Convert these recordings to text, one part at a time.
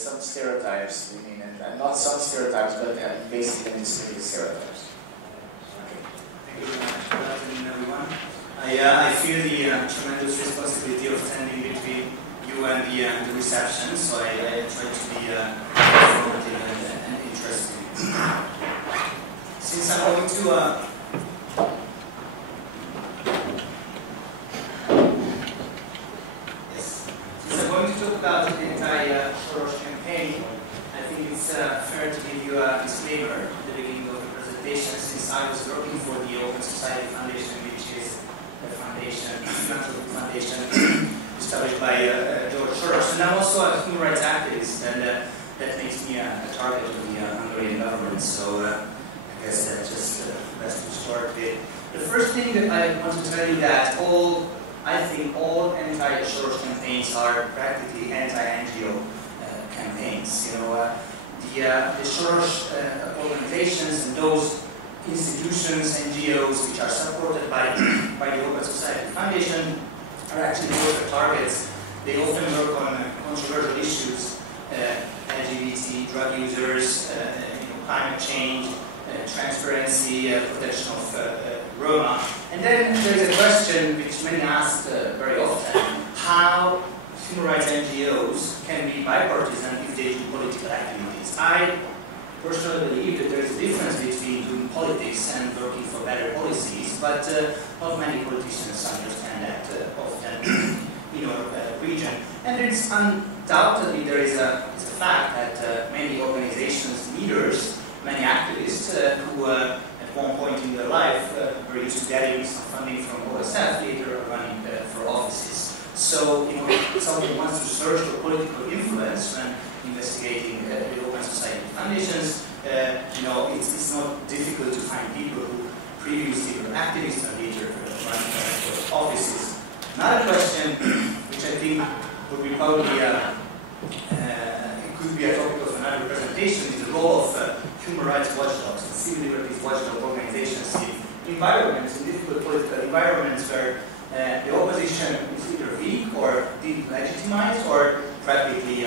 some stereotypes, we mean, and not some stereotypes, but basically administrative stereotypes. Okay. Thank you very much. Good afternoon, everyone. I feel the tremendous responsibility of standing between you and the reception, so I try to be informative and interesting. Since I'm going to talk about the anti-Soros campaign, I think it's fair to give you a disclaimer at the beginning of the presentation, since I was working for the Open Society Foundation, which is a foundation, a philanthropic foundation established by George Soros. And I'm also a human rights activist, and that makes me a target of the Hungarian government. So I guess that's just best to start with. The first thing that I want to tell you that I think all anti-Soros campaigns are practically anti-NGO campaigns. You know, the Soros organizations and those institutions, NGOs, which are supported by the Open Society Foundation, are actually perfect targets. They often work on controversial issues, LGBT, drug users, climate change, transparency, protection of Roma. And then there is a question which many ask very often, how human rights NGOs can be bipartisan if they do political activities. I personally believe that there is a difference between doing politics and working for better policies, but not many politicians understand that often in our region. And it's undoubtedly there is a fact that many organizations, leaders, many activists who at one point in their life were used to getting some funding from OSF, later running for offices. So, you know, if someone wants to search for political influence when investigating the Open Society Foundations, you know, it's not difficult to find people who previously were activists and later running for offices. Another question, which I think would be probably it could be a topic of another presentation, is the role of human rights watchdogs and civil liberties watchdog organizations in environments, in difficult political environments where the opposition is either weak or delegitimized or practically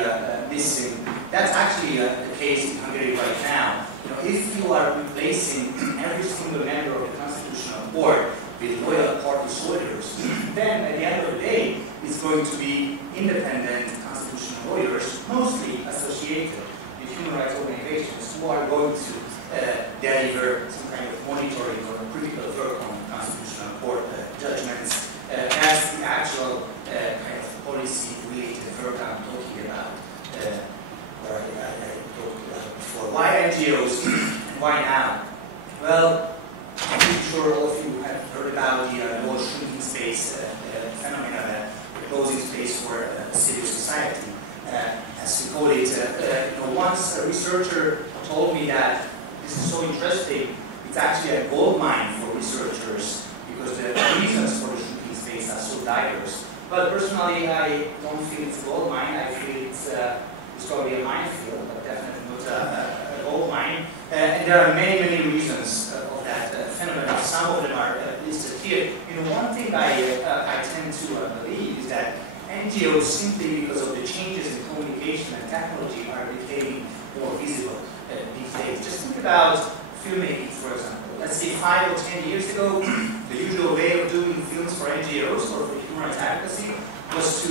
missing. That's actually the case in Hungary right now. You know, if you are replacing every single member of the Constitutional Board with loyal party soldiers, then at the end of the day, it's going to be independent constitutional lawyers, mostly associated with human rights organizations, who are going to deliver some kind of monitoring or critical work on constitutional court judgments. That's the actual kind of policy-related work I'm talking about, or I talked about before. Why NGOs and why now? Well, I'm pretty sure all of you have heard about the whole shrinking space phenomena, the closing space for civil society, as we call it. You know, once a researcher told me that this is so interesting, it's actually a gold mine for researchers because the reasons for the shrinking space are so diverse. But personally, I don't feel it's a gold mine. I feel it's probably a minefield, but definitely not a gold mine. And there are many, many reasons of that phenomenon. Some of them are listed here. You know, one thing I tend to believe is that NGOs, simply because of the changes in communication and technology, are becoming more visible these days. Just think about filmmaking, for example. Let's say 5 or 10 years ago, the usual way of doing films for NGOs or for human rights advocacy was to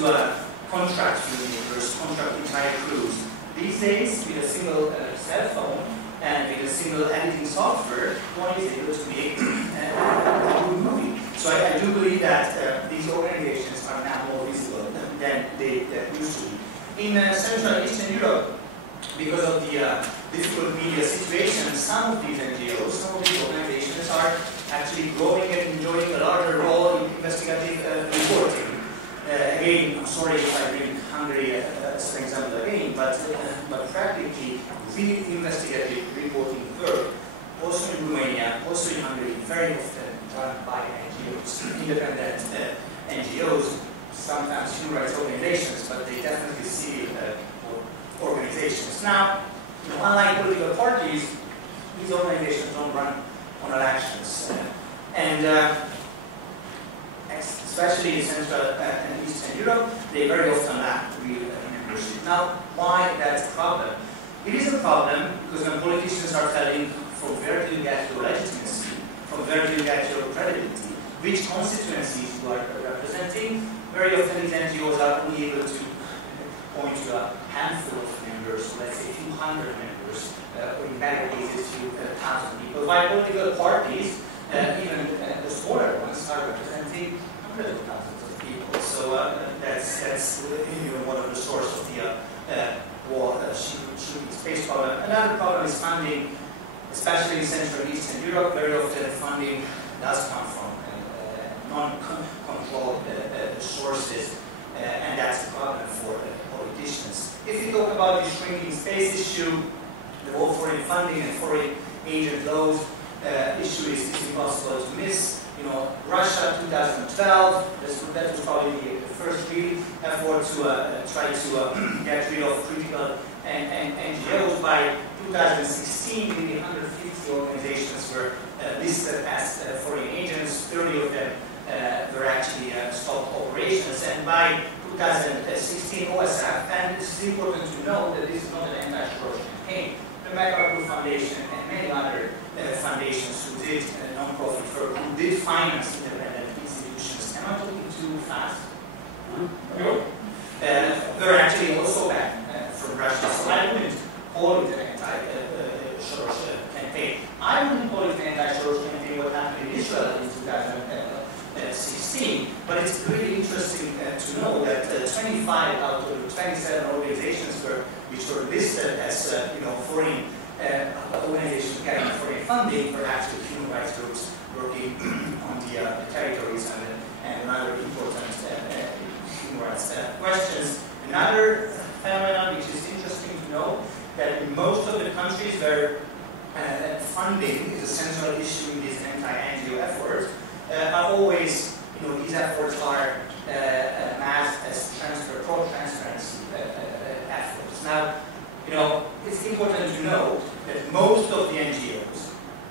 contract filmmakers, contract entire crews. These days, with a single cell phone and with a single editing software, one is able to make a good movie. So I do believe that these organizations are now more visible than they used to be. In Central and Eastern Europe, because of the difficult media situation, some of these NGOs, some of these organizations are actually growing and enjoying a larger role in investigative reporting. Again, I'm sorry if I bring Hungary as an example again, but practically really investigative reporting work, also in Romania, also in Hungary, very often done by NGOs, independent NGOs, sometimes human rights organizations, but they definitely see organizations. Now, you know, unlike political parties, these organizations don't run on elections. And especially in Central and Eastern Europe, they very often lack real membership. Now, why that's a problem? It is a problem because when politicians are telling from where do you get your legitimacy, from where do you get your credibility, which constituencies you are representing, very often these NGOs are only able to point to a handful of members, so let's say a few hundred members, or in better cases, a few thousand people. While political parties, even the smaller ones, are representing hundreds of thousands of people. So that's one of the sources of the war should be space problem. Another problem is funding, especially in Central and Eastern Europe. Very often funding does come from non-controlled sources, and that's a problem for politicians. If you talk about the shrinking space issue, the whole foreign funding and foreign agent laws issue is impossible to miss. You know, Russia 2012, that was probably the first real effort to try to get rid of critical NGOs. By 2016, nearly 150 organizations were listed as foreign agents. 30 of them were actually stopped operations. And by 2016, OSF, and it's important to know that this is not an anti-Soros campaign. The MacArthur Foundation and many other foundations who did non-profit work, who did finance independent institutions. Am I talking too fast? No. Were actually also banned from Russia. So I wouldn't call it an anti-Soros campaign. I wouldn't call it an anti-Soros campaign what happened in Israel in 2016, but it's really interesting to know that 25 out of the 27 organizations which were listed as foreign organizations getting foreign funding were actually human rights groups working on the territories and other important human rights questions. Another phenomenon which is interesting to know that in most of the countries where funding is a central issue in these anti-NGO efforts, are always, these efforts are masked as pro-transparency efforts. Now, it's important to know that most of the NGOs,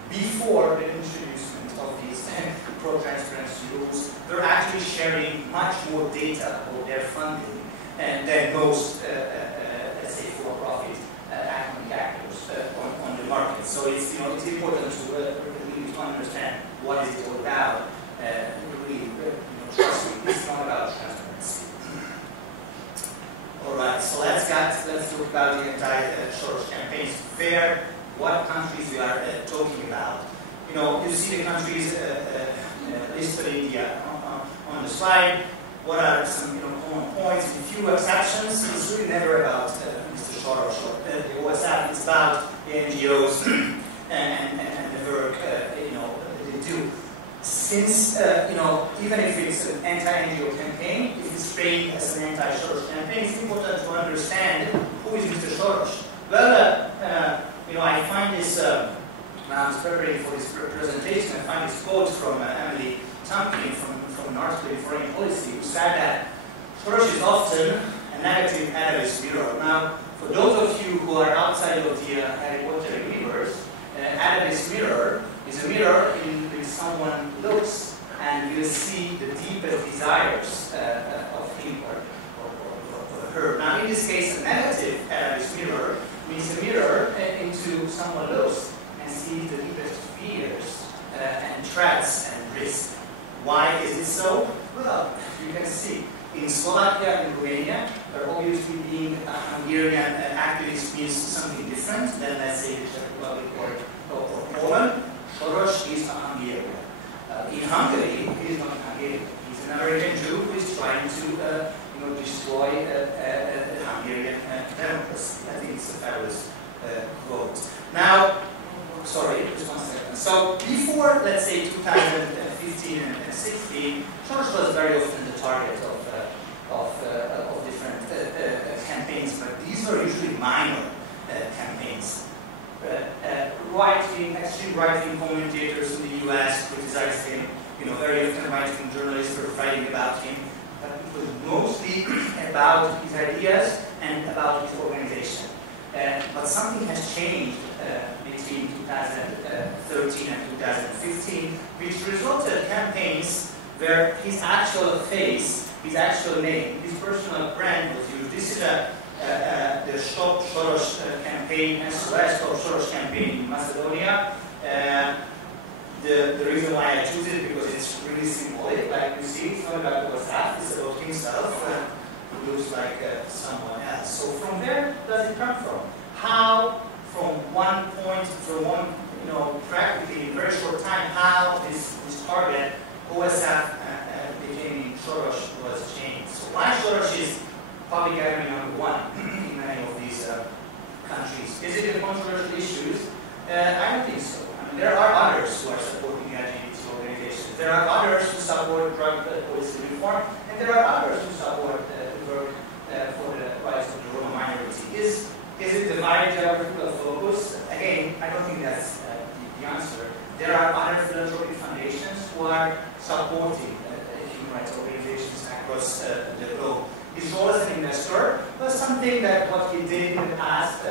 before the introducement of these pro-transparency rules, they're actually sharing much more data of their funding than most, let's say, for-profit economic actors on the market. So it's important to really understand what is it all about. Trust me, it's not about transparency. All right, so let's talk about the anti-Soros campaigns. What countries we are talking about. You see the countries listed in on the slide. What are some common points? A few exceptions. It's really never about Mr. Soros or the OSF. It's about the NGOs and the work they do. Since even if it's an anti-NGO campaign, if it's framed as an anti-Soros campaign, it's important to understand who is Mr. Soros. Well, I find this, when I was preparing for this presentation, I find this quote from Emily Tumpkin from an article in Foreign Policy, who said that Soros is often a negative analyst mirror. Now, for those of you who are outside of the Harry Potter universe, analyst mirror is a mirror in which someone looks and you see the deepest desires of him or her. Now, in this case, a negative analyst mirror means a mirror into someone looks and sees the deepest fears and threats and risks. Why is it so? Well, you can see in Slovakia and Romania, where obviously being a Hungarian activist means something different than, let's say, the Czech Republic or Poland. Soros is a Hungarian. In Hungary, he is not a Hungarian. He's an American Jew who is trying to destroy Hungarian democracy. I think it's a fabulous quote. Now, sorry, just 1 second. So before, let's say, 2015 and 16, Soros was very often the target of different campaigns, but these were usually minor campaigns. Extreme right-wing commentators in the US criticized him. Very often right-wing journalists were writing about him. But it was mostly about his ideas and about his organization. But something has changed between 2013 and 2015, which resulted in campaigns where his actual face, his actual name, his personal brand was used. This is the Stop Soros campaign, SOS Stop Soros campaign in Macedonia. The reason why I choose it because it's really symbolic. Like you see, it's not about WhatsApp, it's about himself, who looks like someone else. So from where does it come from? How, from one point, from one, practically in a very short time, how this target, OSF, became Soros was changed. So why Soros is public enemy number one in many of these countries? Is it a controversial issues? I don't think so. There are others who are supporting the LGBT organizations. There are others who support drug policy reform, and there are others who support work for the rights of the Roma minority. Is it divided geographical focus? Again, I don't think that's the answer. There are other philanthropic foundations who are supporting human rights organizations across the globe. His role as an investor was something that what he did in the past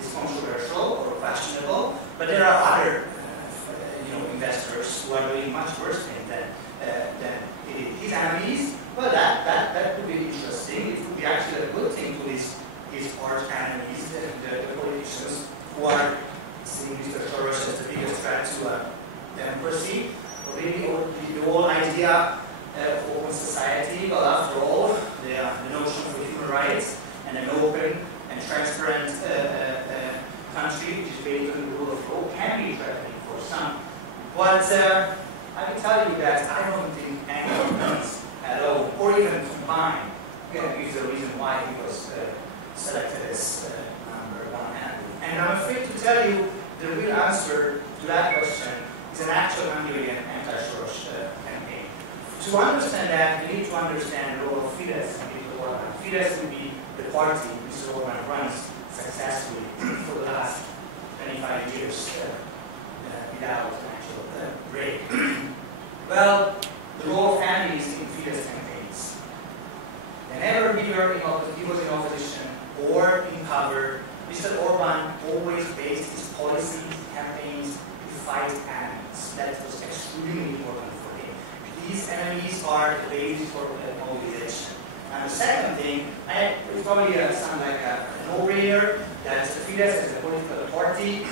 is controversial or questionable, but there are other investors who are doing much worse things than his enemies. Well, that would be interesting. It would be actually a good thing to his arch enemies, the politicians who are seeing Mr. Soros as the biggest threat to democracy. Or maybe the whole idea of open society. Well, after all, the notion of human rights and an open and transparent country which is based on the rule of law can be threatening for some. But I can tell you that I don't think anyone else alone or even combined can give the reason why he was selected as number one candidate. And I'm afraid to tell you the real answer to that question is an actual Hungarian anti-Soros campaign. To understand that, you need to understand the role of Fidesz and Viktor Orban. Fidesz will be the party Mr. Orban runs successfully for the last 25 years without an actual break. Well, the role of families in Fidesz campaigns. Whenever he was in opposition or in power, Mr. Orban always based his policies, campaigns to fight enemies. That was extremely important for him. These enemies are the basis for mobilization. And the second thing, it probably sounds like a no-brainer, that Fidesz as a political party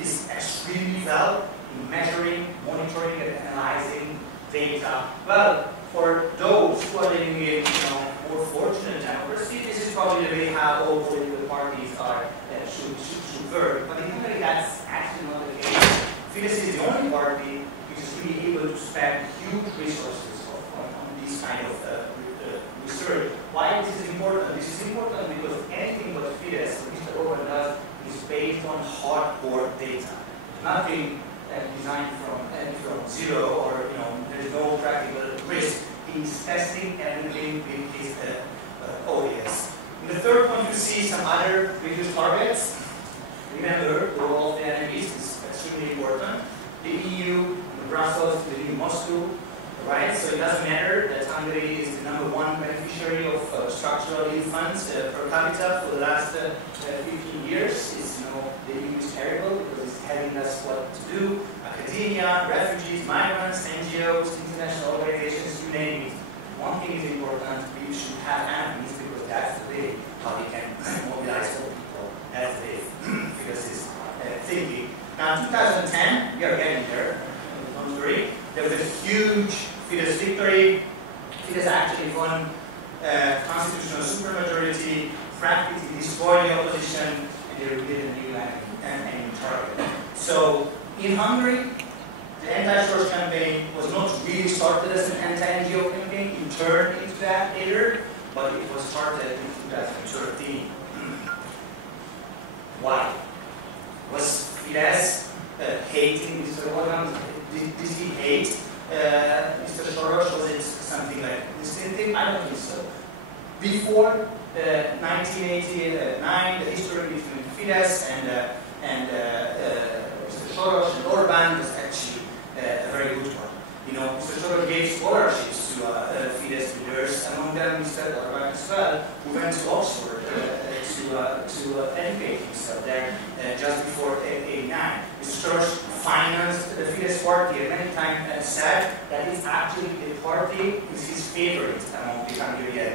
is extremely well in measuring, monitoring, and analyzing data. Well, for those who are living in more fortunate democracy, this is probably the way how all political parties are should work. But in Hungary, that's actually not the case. Fidesz is the only party which is really able to spend huge resources on these kind of research. Why this is important? This is important because anything what Fidesz, what Mr. Orban does, is based on hardcore data. Nothing designed from zero, or there is no practical risk. He's testing and living with his audience. In the third point, you see some other previous targets. Remember, the role of the enemies is extremely important. The EU, Brussels, the new Moscow, right? So it doesn't matter that Hungary is the #1 beneficiary of structural EU funds per capita for the last 15 years. The EU is terrible because it's telling us what to do. Academia, refugees, migrants, NGOs, international organizations, you name it. One thing is important, we should have enemies because that's the way how we can mobilize all people. That's the way Fidesz is thinking. Now, 2010, we are getting there, don't worry. There was a huge Fidesz victory. Fidesz actually won constitutional supermajority, practically destroyed the opposition, and they did a new enemy target. So, in Hungary, the anti-Soros campaign was not really started as an anti-NGO campaign, it turned into that later, but it was started in 2013. Why? Was Fidesz hating Mr. Orban? Did he hate Mr. Soros? Was it something like distinctive? I don't think so. Before 1989, the history between Fidesz and Mr. Soros and Orban was actually a very good one. Mr. Soros gave scholarships to Fidesz leaders, among them Mr. Orban as well, who went to Oxford to to educate himself there just before 89. Mr. Soros financed the Fidesz party, and many times said that it's actually the party is his favorite among the Hungarian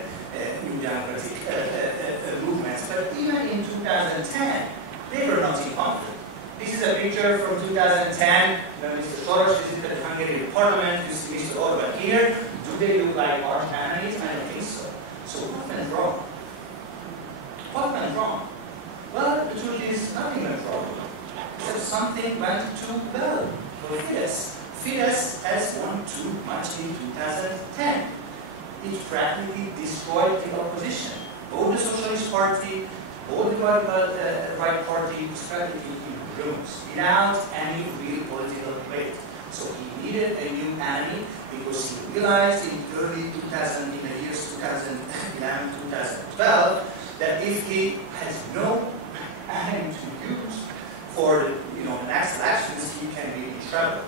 new democratic movements. But even in 2010, they were not in conflict. This is a picture from 2010 when Mr. Soros visited the Hungarian parliament. You see Mr. Orban here. Do they look like arch enemies? I don't think so. So what went wrong? What went wrong? Well, the truth is nothing went wrong. Except something went too well for Fidesz. Fidesz has won too much in 2010. It practically destroyed the opposition. Both the Socialist Party, both the right party was practically in ruins without any real political debate. So he needed a new enemy because he realized in early 2000, in the years 2011, 2012, that if he has no enemy to use for the next elections, he can be in trouble.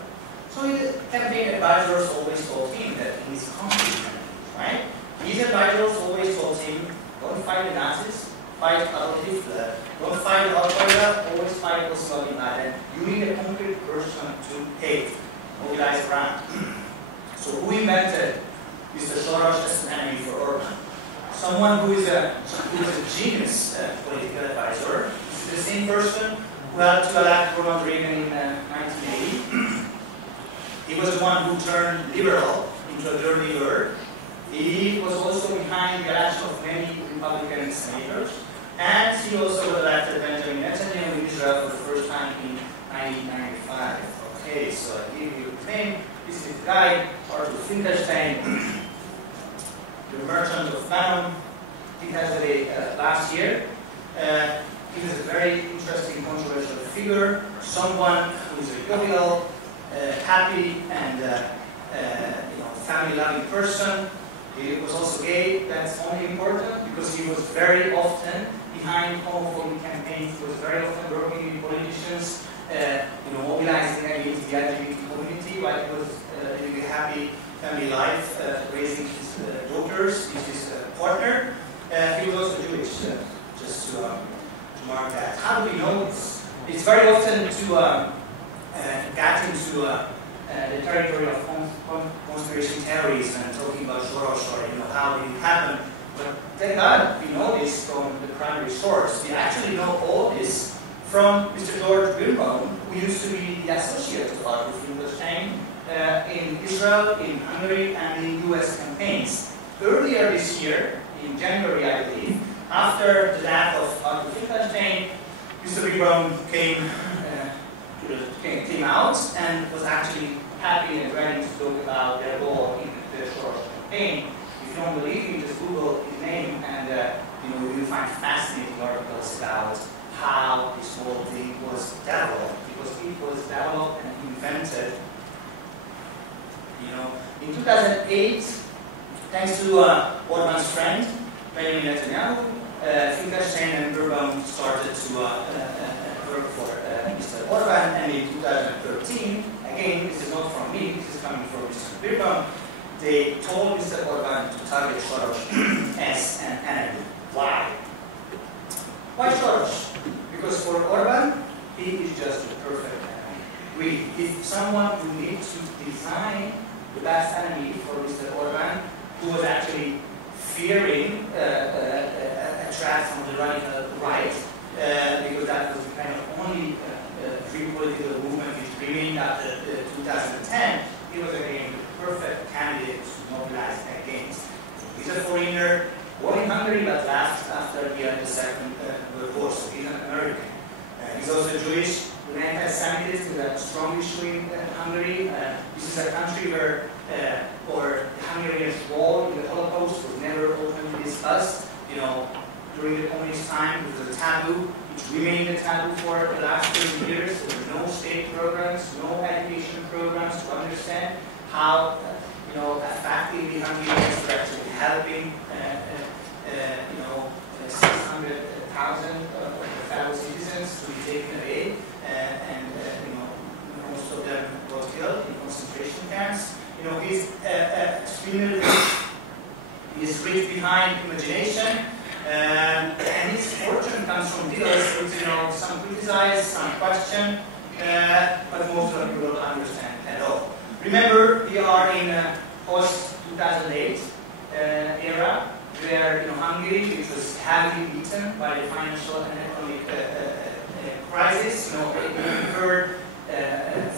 So his campaign advisors always told him that he is confident, right? His advisors always told him, don't fight the Nazis, fight Adolf Hitler. Don't fight Al-Qaeda, always fight Osama bin Laden. You need a concrete person to hate, mobilize around. So who invented Mr. Soros as an enemy for Orban? Someone who is a genius political advisor. This is the same person who helped to elect Ronald Reagan in 1980. He was the one who turned liberal into a dirty word. He was also behind the election of many Republican senators. And he also elected Benjamin Netanyahu in Israel for the first time in 1995. Okay, so I give you his name. This is the guy, Arthur Finkelstein, the merchant of Venom. He passed away last year. He was a very interesting, controversial figure, someone who is a jovial, happy, and family-loving person. He was also gay. That's only important because he was very often behind homophobic campaigns. He was very often working with politicians, mobilizing against the LGBT community, while he was living a happy family life, raising his daughters with his partner. He was also Jewish, just to mark that. How do we know this? It's very often to get into the territory of conspiracy theories and talking about Soros or how did it happen. But thank God we know this from the primary source. We actually know all this from Mr. George Wilhelm, who used to be the associate of Arthur Finkelstein in Israel, in Hungary, and in US campaigns. Earlier this year, in January, I believe, after the death of Arthur Finkelstein, Mr. Wilhelm came out and was actually happy and ready to talk about their role in the Soros campaign. If you don't believe me, just Google his name and you'll find fascinating articles about how this whole thing was developed, because it was developed and invented. In 2008, thanks to Orban's friend, Benjamin Netanyahu, Finkelstein and Orban started to work for Mr. Orban, and in 2013, again, this is not from me, this is coming from Mr. Wilhelm, they told Mr. Orban to target Soros as an enemy. Why? Why Soros? Because for Orban, he is just the perfect enemy. If someone who needs to design the best enemy for Mr. Orban, who was actually fearing a threat from the radical right, because that was the kind of only free political movement which remained after 2010, he was again the perfect candidate to mobilize against. He's a foreigner, born in Hungary, but left after the Second World War, so he's an American. He's also Jewish. The anti-Semitism is a strong issue in Hungary. This is a country where the Hungarians' role in the Holocaust was never openly discussed. During the communist time, it was a taboo. It remained a taboo for the last 30 years. There were no state programs, no education programs to understand how, effectively Hungarians were actually helping, 600,000 of the fellow citizens to be taken away, and most of them got killed in concentration camps. He's extremely rich. He's rich behind imagination, and he's fortunate some deals with, some criticize, some question, but most of you will understand at all. Remember, we are in post-2008 era, where Hungary, which was heavily beaten by the financial and economic crisis, it incurred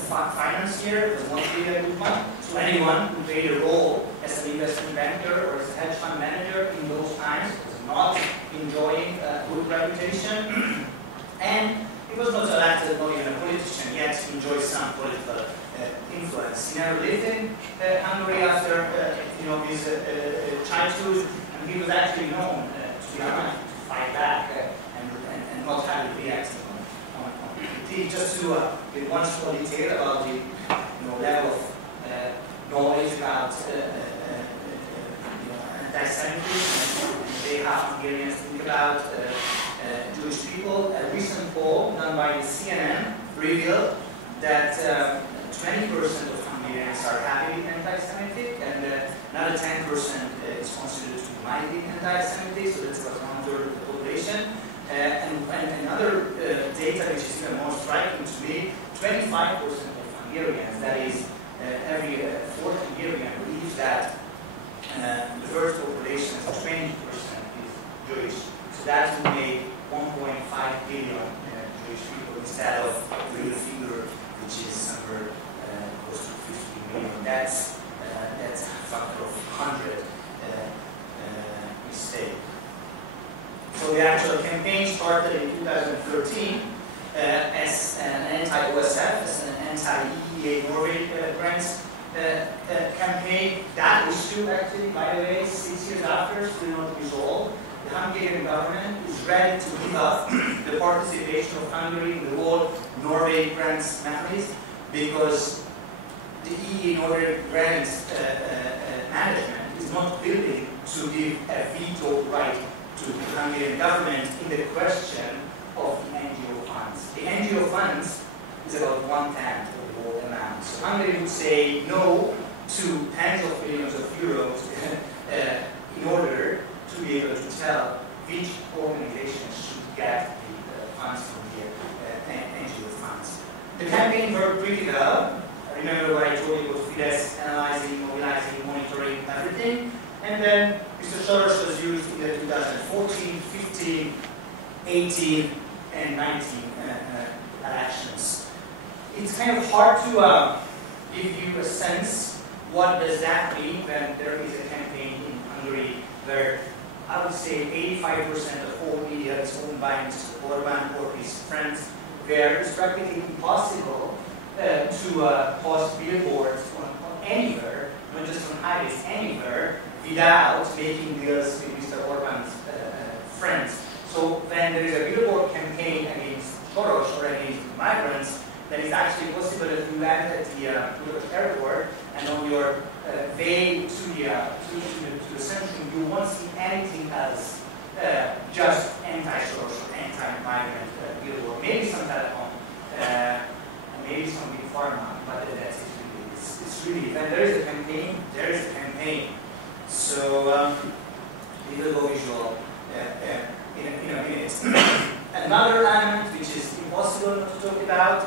financier was not really a good one. So anyone who played a role as an investment banker or as a hedge fund manager in those times was not enjoying a good reputation. And he was not elected, not even a politician, yet he enjoyed some political influence. He never lived in Hungary after his childhood, and he was actually known to be honest, to fight back and not have a reaction on critique. Just to give one small detail about the level of knowledge about anti-Semitism and the way how Hungarians think about Jewish people. A recent poll done by the CNN revealed that 20% of Hungarians are happily anti-Semitic, and another 10% is considered to be mildly anti-Semitic, so that's about 1/3 of the population. And another data which is even more striking to me, 25% of Hungarians, that is every fourth Hungarian, believes that the first population is 20% is Jewish. So that would make 1.5 billion Jewish people instead of the real figure, which is somewhere close to 50 million. That's a factor of 100 mistake. So the actual campaign started in 2013 as an anti-OSF, as an anti-EEA Norway grants campaign. That issue actually, by the way, 6 years after, still not resolved. The Hungarian government is ready to give up the participation of Hungary in the whole Norway grants mechanism because the EEA Norway grants management is not willing to give a veto right to the Hungarian government in the question of the NGO funds. The NGO funds is about 1/10 of the whole amount. So Hungary would say no to tens of millions of euros in order to be able to tell which organizations should get the funds from the NGO funds. The campaign worked pretty well. Remember what I told you about Fidesz analyzing, mobilizing, monitoring, everything. And then Mr. Soros was used in the 2014, 15, 18, and 19 elections. It's kind of hard to give you a sense what does that mean when there is a campaign in Hungary where I would say 85% of all media is owned by Mr. Orban or his friends, where it's practically impossible to post billboards on anywhere, not just on highways, anywhere, without making deals with Mr. Orban's friends. So when there is a billboard campaign against Soros or against migrants, then it's actually possible that you land at the airport and on your way to the centrum, you won't see anything else, just anti-Soros or anti-migrant billboard. Maybe some telecom, maybe some big pharma, but that's it. It's really, when there is a campaign, there is a campaign. So we will go visual in a minute. Another element which is impossible not to talk about,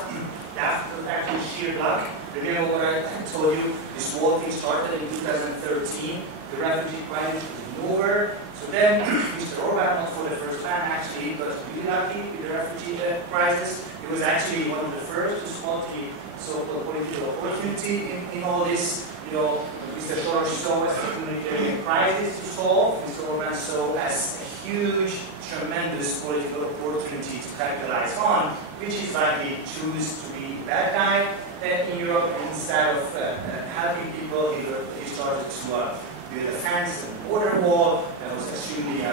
after actually sheer luck. Remember what I told you, this whole thing started in 2013, the refugee crisis was over. So then Mr. Orban, not for the first time actually, but really lucky with the refugee crisis. He was actually one of the first to spot the so-called political opportunity in all this. Mr. Soros saw as a humanitarian crisis to solve. Mr. Orban saw as a huge, tremendous political opportunity to capitalize on, which is why he chose to be that guy in Europe. And instead of helping people, he started to build a fence and border wall that was extremely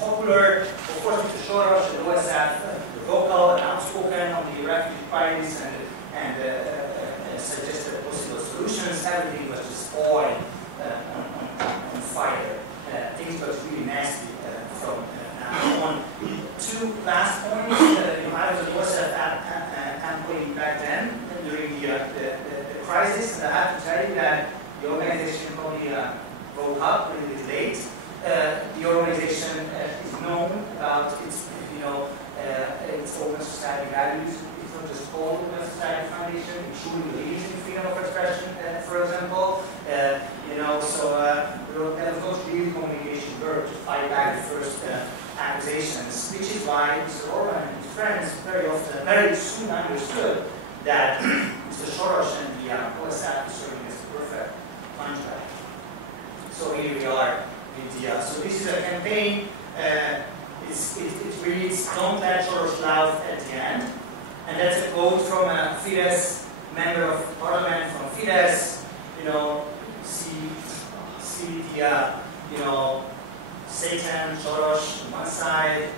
popular. Of course, Mr. Soros and OSF were vocal and outspoken on the refugee crisis and suggested possible solutions. Everything was just spoiled on fire. Things got really nasty from now on. Two last points. I was an OSF employee back then during the crisis, and I have to tell you that the organization probably broke up a little bit late. The organization is known about about its, its open society values. It's not just called Open Society Foundation. It truly believes in freedom of expression, for example. There was no real communication work to fight back the first accusations, which is why Mr. Orban and his friends very soon understood that Mr. Soros and the OSF is serving as the perfect contract. So here we are with the, so this is a campaign, it reads, "Don't let Soros laugh" at the end. And that's a quote from a Fidesz member of parliament from Fidesz, see the, Satan, Soros on one side,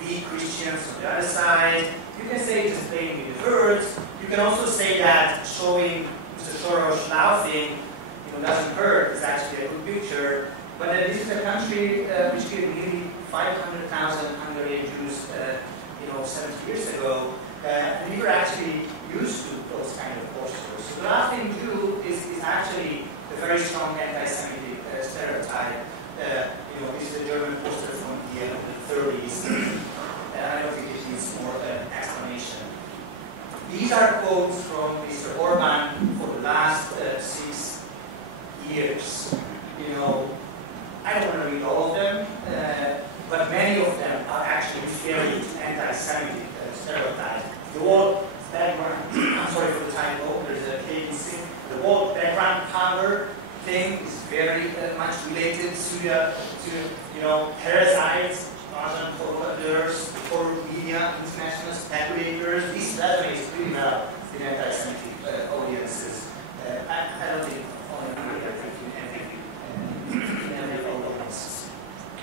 we Christians on the other side. You can say just playing with the words. You can also say that showing Mr. Soros laughing, doesn't hurt. It's actually a good picture. But this is a country which gave nearly 500,000 Hungarian Jews, 70 years ago, and we were actually used to those kind of postures. So the laughing Jew is actually a very strong anti-Semitic stereotype. This is a German poster from the 30s. I don't think it needs more explanation. These are quotes from Mr. Orban for the last 6 years. I don't want to read all of them, but many of them are actually referring to anti-Semitic stereotypes. The whole background, I'm sorry for the title, there's a KBC. The whole background color thing is very much related to parasites, others, corrupt media, international speculators. This resonates really well with anti-Semitic audiences. I don't think only Hungary, I think in every audience.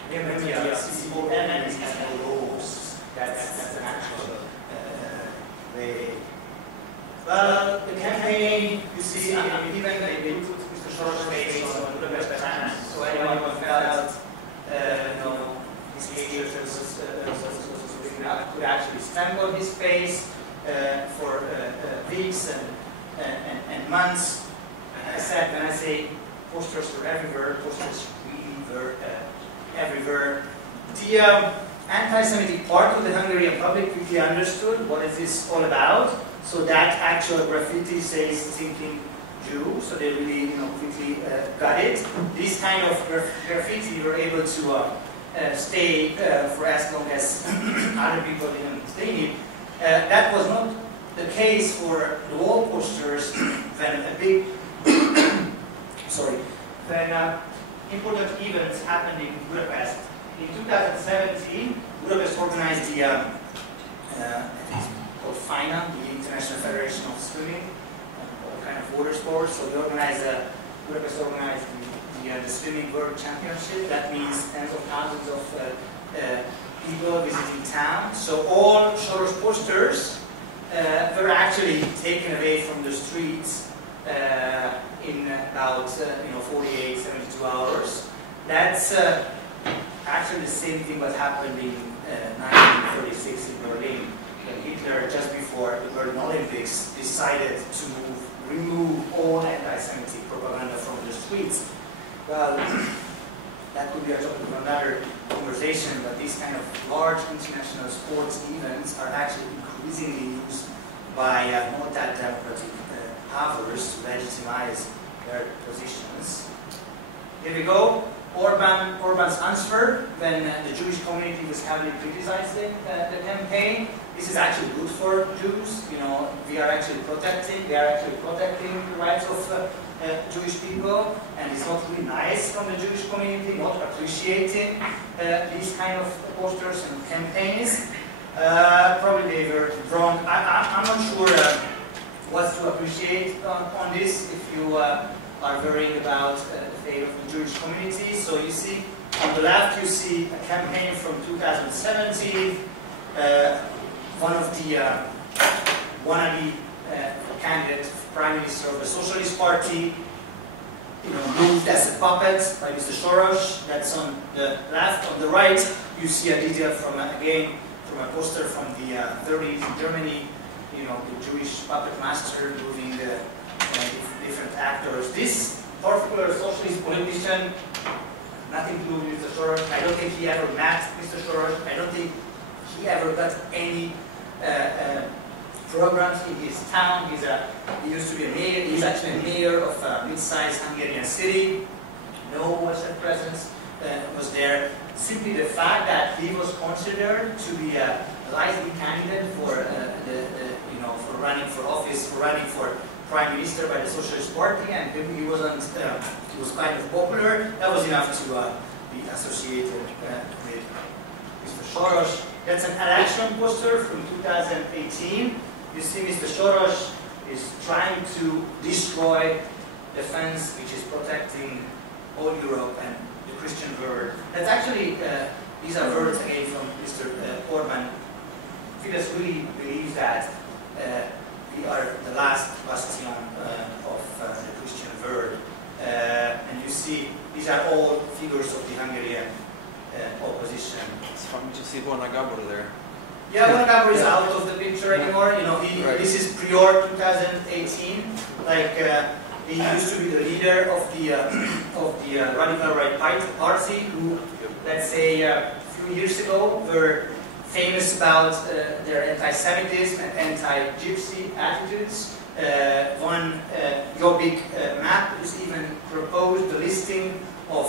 CCOM is logos. That's an actual way. Well, the campaign, you see, even they put Mr. Soros' face on Budapest Denes, so anyone who felt out, his hatred could actually stamp on his face for weeks and months. When I say posters were everywhere, posters really were everywhere. The anti-Semitic part of the Hungarian public quickly understood what is this all about. So that actual graffiti says "thinking Jew," so they really quickly got it. These kind of graffiti were able to stay for as long as other people didn't stay. That was not the case for the wall posters when a big when important events happened in Budapest. In 2017, Budapest organized the called FINA, the International Federation of Swimming, all kind of water sports. So Budapest organized the Swimming World Championship. That means tens of thousands of people visiting town. So all Soros posters were actually taken away from the streets in about 48, 72 hours. That's actually the same thing what happened in 1936 in Berlin, when Hitler, just before the Berlin Olympics, decided to remove all anti-Semitic propaganda from the streets. Well, that could be a topic of another conversation, but these kind of large international sports events are actually increasingly used by multi-democratic powers to legitimize their positions. Here we go. Orban's answer when the Jewish community was heavily criticizing the campaign. This is actually good for Jews. We are actually protecting the rights of Jewish people, and it's not really nice from the Jewish community not appreciating these kind of posters and campaigns. Probably they were wrong. I'm not sure what to appreciate on this if you are worrying about the fate of the Jewish community. So you see, on the left you see a campaign from 2017. One of the wannabe candidate prime minister of the Socialist Party, moved as a puppet by Mr. Soros. That's on the left. On the right, you see a detail from a poster from the 30s in Germany. The Jewish puppet master moving different actors. This particular socialist politician nothing to do with Mr. Soros. I don't think he ever met Mr. Soros. I don't think he ever got any programs in his town. He used to be a mayor. He's actually a mayor of a mid-sized Hungarian city. No Western presence was there. Simply the fact that he was considered to be a likely candidate for for running for office, for running for prime minister by the Socialist Party, and he was kind of popular. That was enough to be associated with Mr. Soros. That's an election poster from 2018. You see Mr. Soros is trying to destroy the fence which is protecting all Europe and the Christian world. That's actually, these are words again from Mr. Orban. Fidesz really believes that we are the last bastion of the Christian world. And you see, these are all figures of the Hungarian opposition. It's funny to see Bona Gabor there. Yeah, Bona Gabor is out of the picture anymore. You know, this is prior 2018. Like he used to be the leader of the radical right party, who, let's say, a few years ago were famous about their anti-Semitism and anti-Gypsy attitudes. One Jobbik map is even proposed the listing of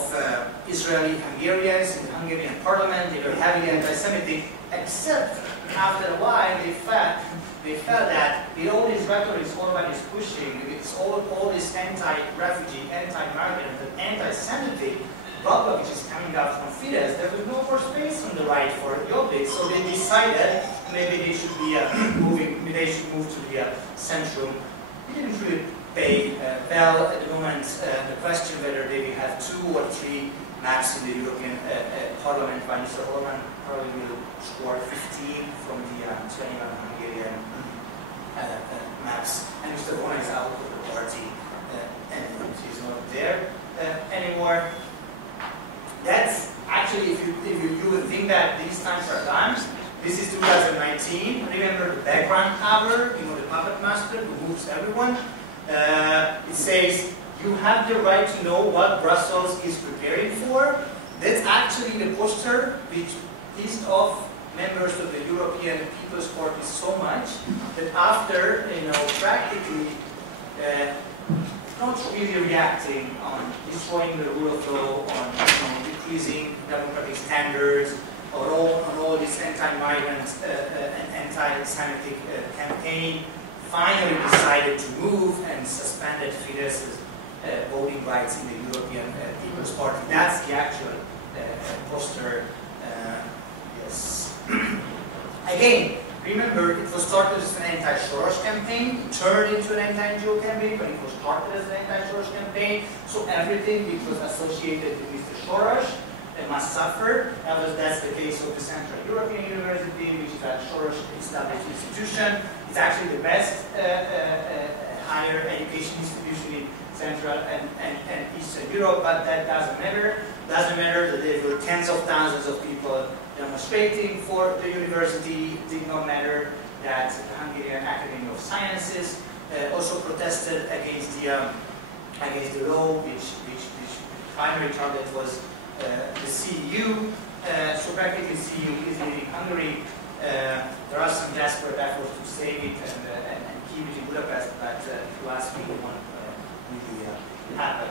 Israeli Hungarians in the Hungarian parliament. They were heavily anti-Semitic, except after a while they felt that with all these rhetoric Orban is pushing, with all this anti-refugee, anti-migrant, and anti-Semitic bubble which is coming out from Fidesz, there was no more space on the right for Jobbik, so they decided maybe they should be move to the centrum. It didn't really pay well at the moment. The question whether they will have 2 or 3 maps in the European Parliament by Mr. Orban probably will score 15 from the 21 Hungarian maps. And Mr. Orban is out of the party and he's not there anymore. That's actually, if you would think that these times are done, this is 2019. Remember the background cover, you know, the puppet master who moves everyone. It says, you have the right to know what Brussels is preparing for. That's actually the poster which pissed off members of the European People's Party so much that after, you know, practically not really reacting on destroying the rule of law, on decreasing democratic standards, or on all this anti-migrant and anti-Semitic campaign, finally decided to move and suspended Fidesz's voting rights in the European People's Party. That's the actual poster. Yes. Again, remember, it was started as an anti-Soros campaign, turned into an anti-NGO campaign, but it was started as an anti-Soros campaign, so everything which was associated with Mr. Soros must suffer. That's the case of the Central European University, which is a Soros-established institution. It's actually the best higher education institution in Central and Eastern Europe, but that doesn't matter. Doesn't matter that there were tens of thousands of people demonstrating for the university. It did not matter that the Hungarian Academy of Sciences also protested against the law, which primary target was the CEU. So practically CEU is leaving Hungary. There are some desperate efforts to save it and keep it in Budapest, but if you ask me, it won't really happen.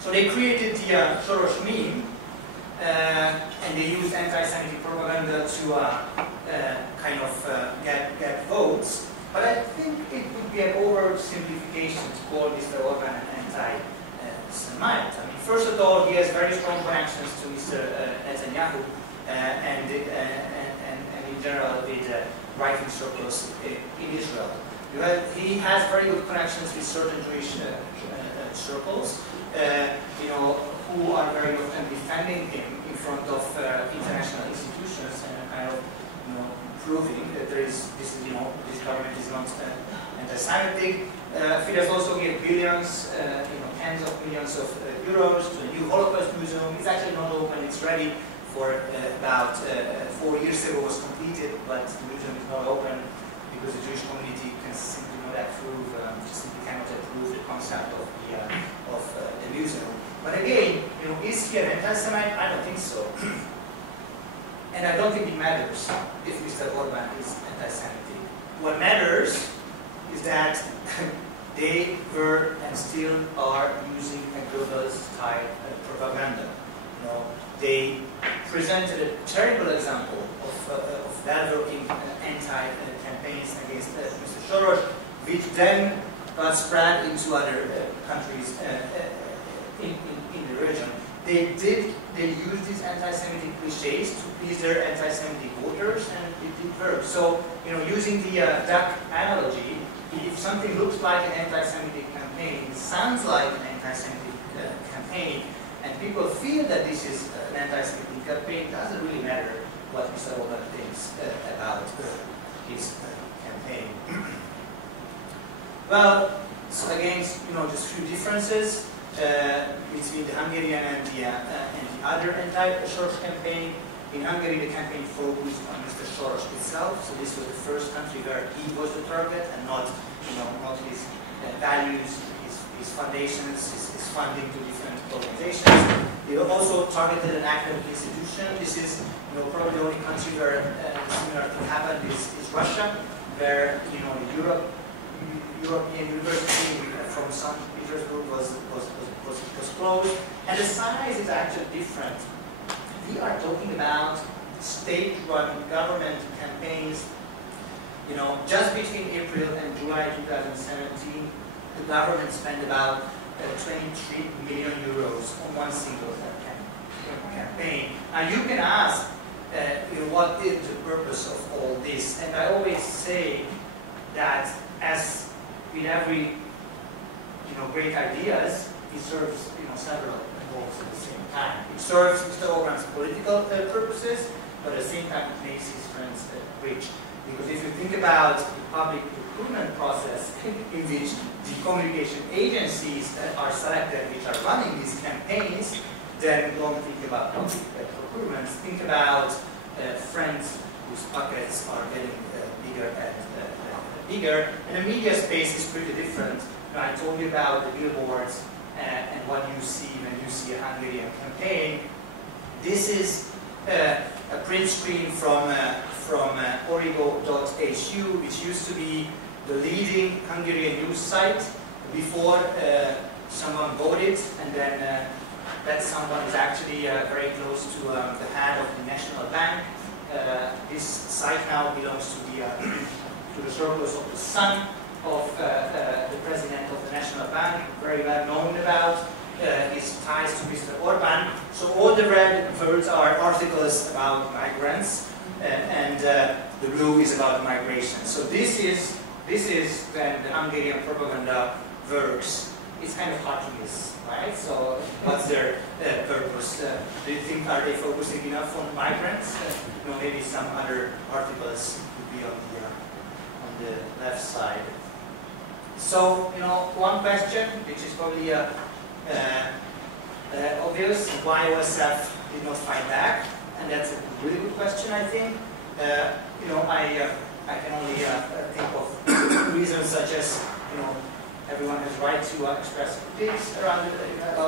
So they created the Soros meme, and they used anti-Semitic propaganda to kind of get votes. But I think it would be an oversimplification to call Mr. Orban an anti-Semite. I mean, first of all, he has very strong connections to Mr. Netanyahu and in general with right-wing circles in Israel. He has very good connections with certain Jewish circles, who are very often defending him in front of international institutions and kind of, proving that this government is not anti-Semitic. Fidesz also gave billions, tens of millions of euros to a new Holocaust museum. It's actually not open. It's ready for about 4 years ago. Was completed, but the museum is not open. because the Jewish community can simply not approve, simply cannot approve the concept of the museum. But again, is he an anti-Semite? I don't think so. And I don't think it matters if Mr. Orban is anti-Semitic. What matters is that they were and still are using a globalist type of propaganda. They presented a terrible example of well-working anti-campaigns against Mr. Soros, which then got spread into other countries in the region. They used these anti-Semitic cliches to please their anti-Semitic voters, and it did work. So, using the duck analogy, if something looks like an anti-Semitic campaign, sounds like an anti-Semitic campaign, and people feel that this is an anti-Semitic campaign, it doesn't really matter what Mr. Orban thinks about his campaign. Well, so again, just a few differences between the Hungarian and the other anti-Soros campaign. In Hungary, the campaign focused on Mr. Soros itself, so this was the first country where he was the target, and not his values, his foundations, his funding to different organizations. They also targeted an academic institution. This is probably the only country where a similar thing happened is Russia, where European University from St. Petersburg was closed, and the size is actually different. We are talking about state-run government campaigns. Just between April and July 2017, the government spent about 23 million euros on one single campaign. And you can ask, what is the purpose of all this? And I always say that, as with every great ideas, it serves several goals at the same time. It serves Mr. Orban's political purposes, but at the same time it makes his friends rich. Because if you think about the public procurement process in which the communication agencies that are selected, which are running these campaigns, then don't think about public procurement. Think about friends whose pockets are getting bigger and bigger. And the media space is pretty different. I told you about the billboards and what you see when you see a Hungarian campaign. This is a print screen from origo.hu, which used to be the leading Hungarian news site before someone bought it, and then that someone is actually very close to the head of the National Bank. This site now belongs to the circles of the son of the president of the National Bank, very well known about his ties to Mr. Orban. So all the red words are articles about migrants, and the blue is about migration. So this is when the Hungarian propaganda works. It's kind of hard to miss, right? So what's their purpose? Do you think, are they focusing enough on migrants? Maybe some other articles would be on the left side. So, one question, which is probably obvious, why OSF did not fight back, and that's a really good question, I think. I can only think of reasons such as, everyone has right to express critiques about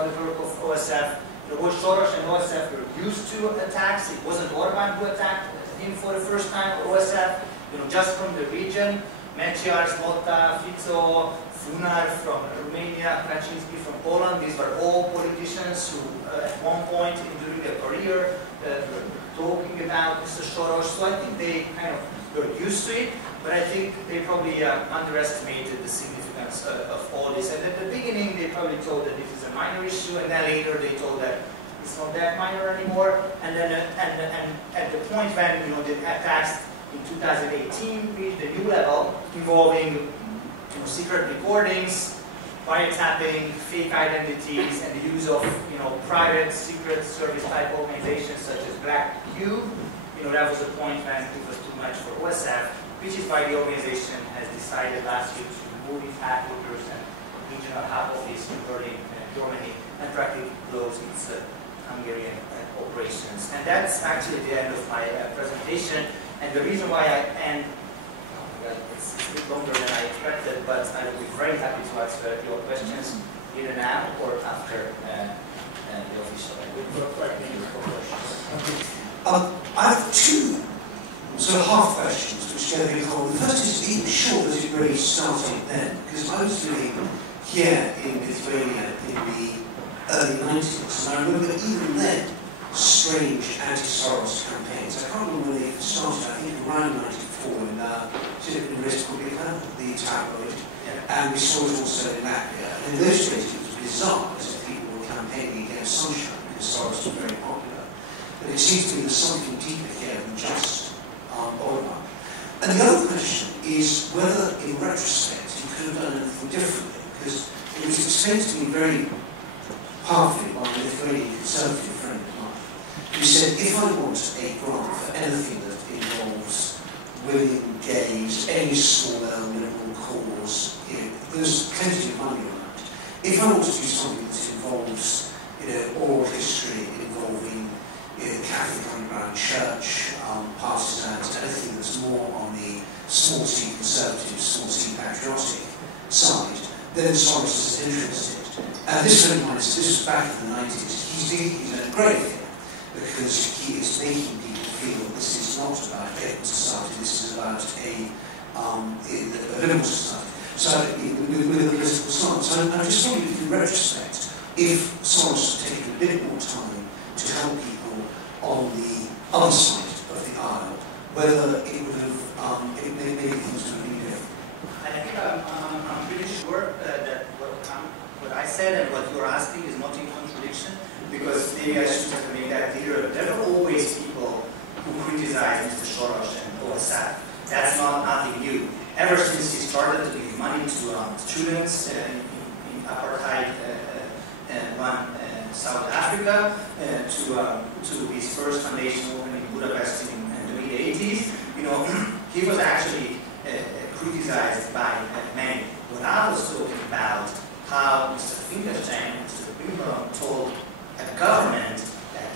the work of OSF. Both Soros and OSF were used to attacks. It wasn't Orban who attacked him for the first time, or OSF. Just from the region, Mečiar, Smolta, Fico, Funar from Romania, Kaczynski from Poland. These were all politicians who, at one point during their career, were talking about Mr. Soros. So I think they kind of were used to it, but I think they probably underestimated the significance of all this. And at the beginning, they probably thought that this is a minor issue, and then later they thought that it's not that minor anymore. And then, and at the point when the attacks in 2018 reached a new level, involving secret recordings, wiretapping, fake identities, and the use of private secret service type organizations such as Black Cube. That was the point when it was too much for OSF, which is why the organization has decided last year to move its headquarters and regional hub office to Berlin, Germany, and practically close its Hungarian operations. And that's actually the end of my presentation. And the reason why I end, it's a bit longer than I expected, but I will be very happy to answer your questions either now or after the official. I have two sort of half questions which go a bit whole. The first is, are you sure that it really started then? Because I was living here in Lithuania in the early 90s, and I remember even then strange anti-Soros campaigns. I can't remember when they started, I think around 94 in Respublika, the tabloid, and we saw it also in Latvia. And in those days it was bizarre, as if people were campaigning against sunshine, because Soros was very popular. But it seems to me there's something deeper here than just Orban. And the other question is whether, in retrospect, you could have done anything differently, because it was explained to me very powerfully by a Lithuanian conservative friend of mine, who said, if I want a grant for anything that involves women, gays, any small liberal cause, there's plenty of money around. If I want to do something that involves, oral history involving the Catholic underground church, partisans, anything that's more on the small c conservative, small c patriotic side, then Soros is interested. And this friend of mine, this was back in the 90s, he's done a great thing, because he is making people feel that this is not about a gay society, this is about a liberal society. So, with a political stance. So I just wondered if, in retrospect, if Soros had taken a bit more time to help people on the other side of the aisle, whether it would have, maybe things would have been different. I think I'm pretty sure that what I said and what you're asking is not in contradiction, because maybe I should have made that clear. There are always people who criticize Mr. Soros and OSF. That's nothing new. Ever since he started to give money to students in apartheid South Africa, to his first foundation open in Budapest in the mid-80s, he was actually criticized by many. When I was talking about how Mr. Finkelstein and Mr. Bimberg told the government that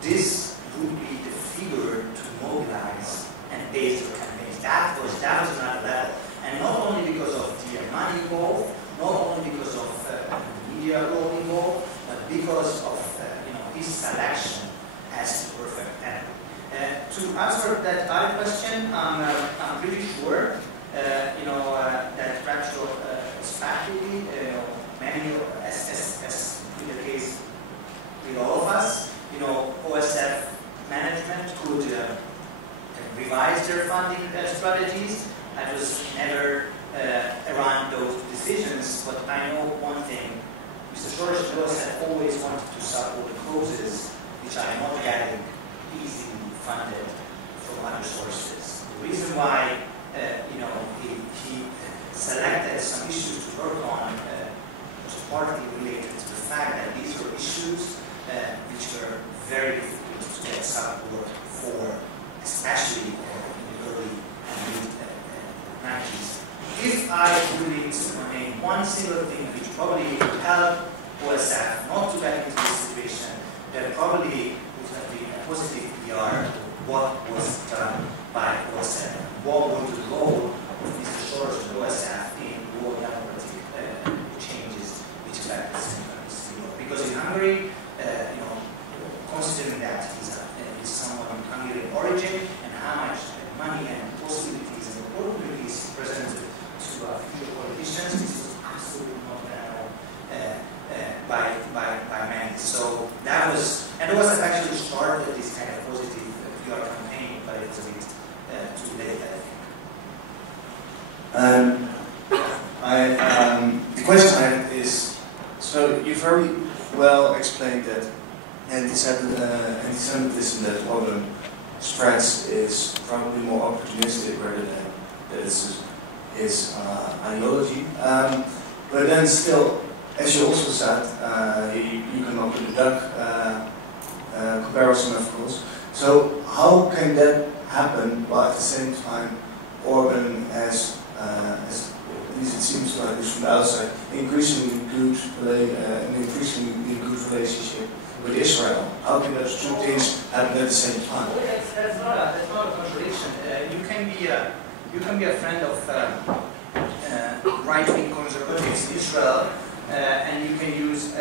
this would be the figure to mobilize and base their campaigns. That was another level, and not only because of the money involved, not only because of the media role involved, but because of his selection as the perfect enemy. To answer that other question, I'm pretty sure that retrospectively, many, as in the case with all of us, OSF management could revise their funding strategies. I was never around those decisions, but I know one thing. Mr. Soros and OSF always wanted to support causes which are not getting easily funded from other sources. The reason why he selected some issues to work on was partly related to the fact that these were issues which were very difficult to get support for, especially in the early and mid-90s. If I really name one single thing which probably would help OSF not to get into this situation, then probably would have been a positive PR of what was done by OSF. What was the role of Mr. Soros and OSF in world democratic changes which affect Central Because in Hungary, considering that he's someone of Hungarian origin and how much money and possibilities and opportunities presented to future politicians, this was absolutely not known by many. So that was, and OSF actually started this kind of positive PR campaign, but it was a bit too late, I think. The question I have is, so you very well explained that anti-Semitism that Orban spreads is probably more opportunistic rather than that it's his ideology. But then still, as you also said, you come up with a duck comparison, of course. So how can that happen while at the same time Orban has, at least it seems like this from the outside, increasingly good relationship with Israel? How can those two things happen at the same time? That's not a contradiction. You can be You can be a friend of right-wing conservatives in Israel, and you can use,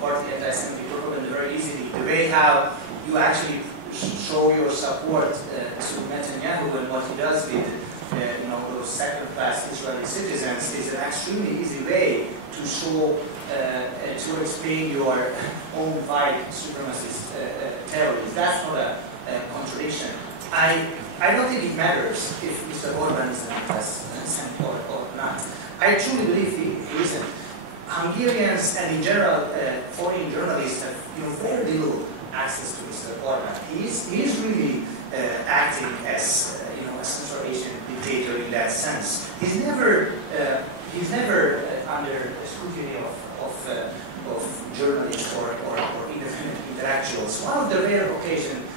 partly anti-Semitic propaganda very easily. The way how you actually show your support to Netanyahu and what he does with, those second-class Israeli citizens is an extremely easy way to show, to explain your own white supremacist terrorists. That's not a contradiction. I don't think it matters if Mr. Orban is an anti-Semite or not. I truly believe he isn't. Hungarians and in general foreign journalists have very little access to Mr. Orban. He's really acting as a Central Asian dictator in that sense. He's never under scrutiny of journalists or independent intellectuals. One of the rare occasions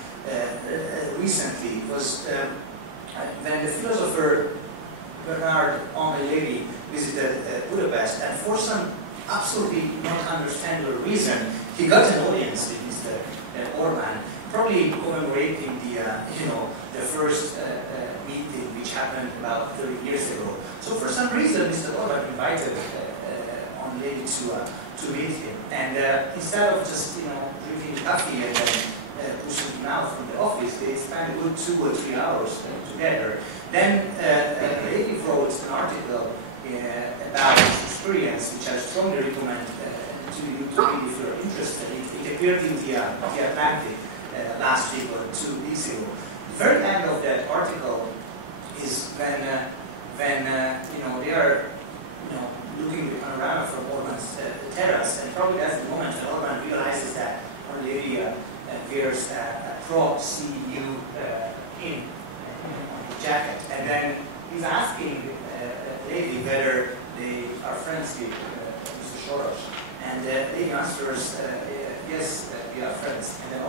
recently was when the philosopher Bernard Henri Levy visited Budapest, and for some absolutely not understandable reason, he got an audience with Mr. Orban, probably commemorating the first meeting which happened about 30 years ago. So for some reason, Mr. Orban invited Henri Levy to meet him, and instead of just drinking coffee and then pushing him out from the office, they spent a good 2 or 3 hours together. Then Levy wrote an article about his experience, which I strongly recommend to you to read if you're interested. It appeared in the Atlantic last week or 2 weeks ago. The very end of that article is when they are looking at the panorama from Orban's terrace, and probably that's the moment that Orban realizes that Levy wears a pro-CEU in on his jacket, and then he's asking Levy whether they are friends with Mr. Soros, and Levy answers, yes, we are friends. And then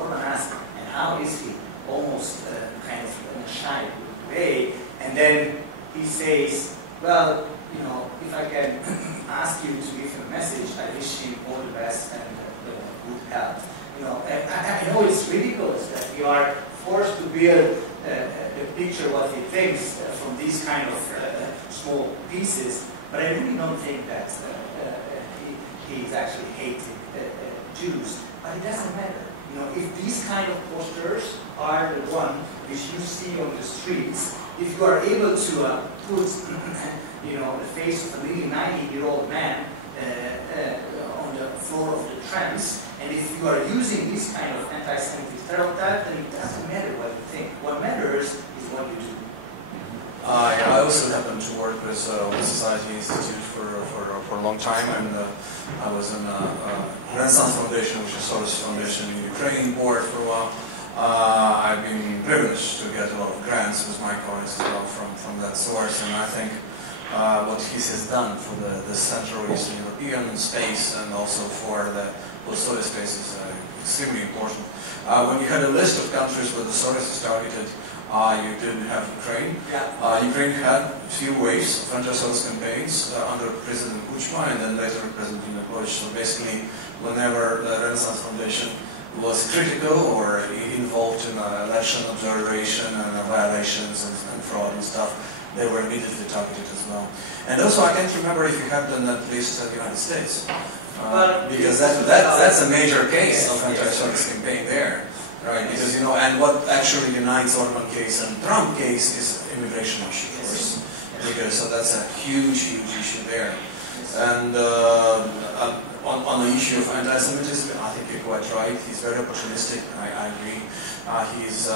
Orban asks, and how is he? Almost kind of in a shy way, and then he says, well, if I can ask you to give him a message, I wish him all the best and good health. I know it's ridiculous that we are forced to build the picture what he thinks from these kind of small pieces, but I really don't think that he is actually hating Jews. But it doesn't matter. If these kind of posters are the one which you see on the streets, if you are able to put the face of a nearly 90-year-old man on the floor of the trams, and if you are using this kind of anti-Semitic stereotype, then it doesn't matter what you think. What matters is what you do. I also happened to work with Society Institute for a long time, and I was in Renaissance Foundation, which is Soros Foundation in Ukraine board for a while. I've been privileged to get a lot of grants with my colleagues as well from that source, and I think what he has done for the Central Eastern European space and also for the post-Soviet space is extremely important. When you had a list of countries where the Soros is targeted, you didn't have Ukraine. Ukraine had a few waves of anti-Soros campaigns under President Kuchma and then later President Yanukovych. So basically, whenever the Renaissance Foundation was critical or involved in election observation and violations and fraud and stuff, they were immediately targeted as well. And also, I can't remember if you have done that list in the United States, because that's a major case of anti-Soros campaign there. Right, because and what actually unites Orban case and Trump case is immigration issue, of course. Because so that's a huge issue there. And on the issue of anti-Semitism, I think you're quite right. He's very opportunistic. I agree. His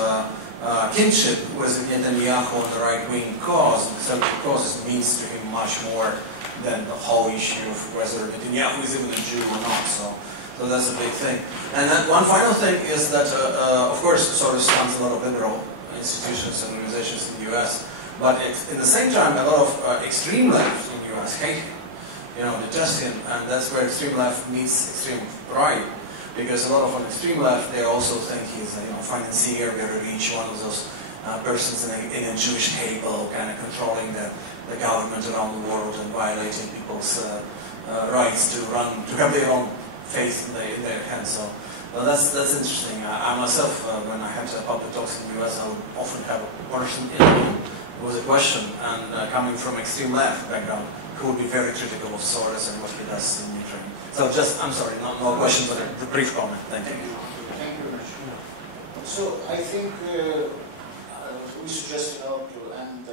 kinship with Netanyahu on the right-wing cause, the Semitic causes, means to him much more than the whole issue of whether Netanyahu is even a Jew or not. So that's a big thing. And then one final thing is that, of course, Soros funds a lot of liberal institutions and organizations in the U.S., but in the same time, a lot of extreme left in the U.S. hate him, detest him, and that's where extreme left meets extreme right, because a lot of on extreme left, they also think he's a financier, very rich, one of those persons in a Jewish cabal, kind of controlling the government around the world and violating people's rights to have their own faith in their hands. So that's interesting. I myself, when I had public talks in the US, I would often have a person in the room it was a question, and coming from extreme left background, who would be very critical of Soros and what he does in Ukraine. So just, I'm sorry, no question, but a brief comment. Thank you. Thank you very much. So I think we should just, to end